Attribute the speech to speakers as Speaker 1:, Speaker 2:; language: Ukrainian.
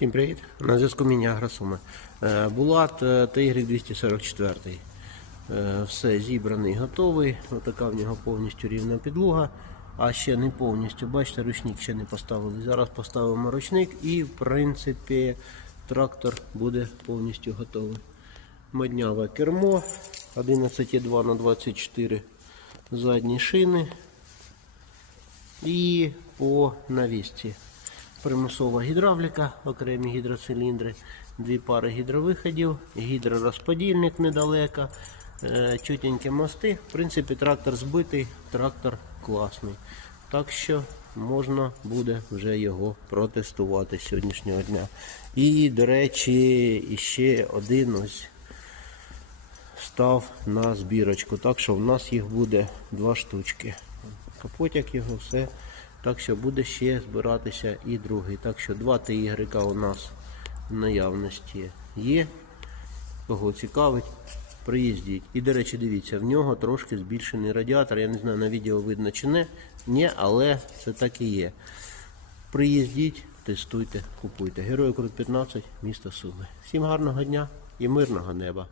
Speaker 1: Всім привіт! На зв'язку міні Агросуми. Е, Булат е, TY244. Е, Все зібраний, готовий. Отака в нього повністю рівна підлога. А ще не повністю, бачите, ручник ще не поставили. Зараз поставимо ручник і в принципі трактор буде повністю готовий. Модняве кермо 11,2 на 24 задні шини. І по навісці примусова гідравліка, окремі гідроциліндри, дві пари гідровиходів, гідророзподільник недалеко, е, чутенькі мости. В принципі, трактор збитий, трактор класний. Так що можна буде вже його протестувати з сьогоднішнього дня. І, до речі, ще один ось став на збірочку. Так що в нас їх буде два штучки. Капотяк його все. Так що буде ще збиратися і другий. Так що два ТY у нас в наявності є. Кого цікавить, приїздіть. І, до речі, дивіться, в нього трошки збільшений радіатор. Я не знаю, на відео видно чи не. Ні, але це так і є. Приїздіть, тестуйте, купуйте. Герої Крут 15, місто Суми. Всім гарного дня і мирного неба.